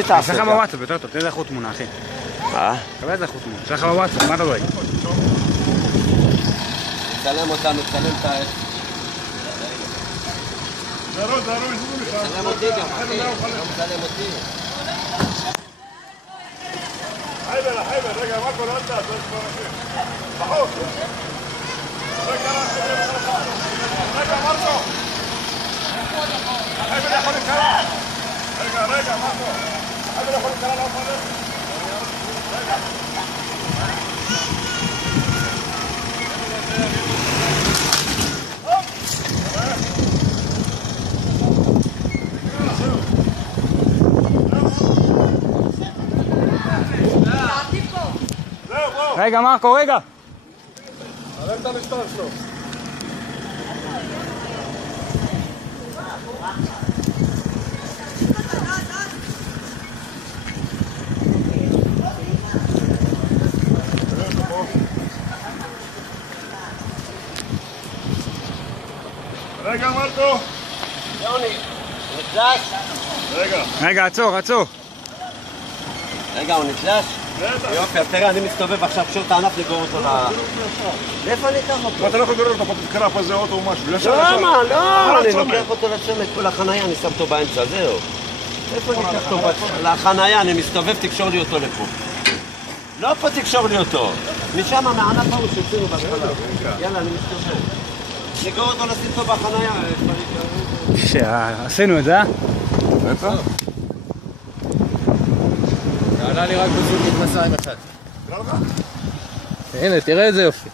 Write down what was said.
אצלי תעשה. יש לך בוואטסאפ יותר טוב, תראה איזה איכות תמונה, אחי. קבל איזה איכות תמונה. יש לך בוואטסאפ, מה אתה רואה? תצלם אותנו, תצלם את העץ. תצלם אותי גם, אחי. לא מצלם אותי. حيبر رجع ماركو الواد ده بحوط رجع ماركو حيبر ياخد الكلام رجع ماركو حيبر ياخد الكلام اهو خالص רגע, מרקו, רגע! עלה את המספר שלו. רגע, מרקו! יוני, נתלש? רגע, עצור, עצור! רגע, הוא נתלש? יופי, אז תראה, אני מסתובב עכשיו, קשור את הענף לגרור אותו לאיפה אני אקח אותו? אתה לא יכול לגרור אותו בקרף הזה, אוטו או משהו. למה? לא, אני לוקח אותו לצומת, פה לחנייה, אני שם אותו באמצע, זהו. איפה אני אקח אותו? לחנייה, אני מסתובב, תקשור לי אותו לפה. לא פה תקשור לי אותו. משם, מהענף ההוא שעשינו בהתחלה. יאללה, אני מסתובב. לגרור אותו לשים אותו בחנייה. עשינו את זה, איפה? עלה לי רק בזוג מכנסיים אחד. הנה, תראה איזה יופי.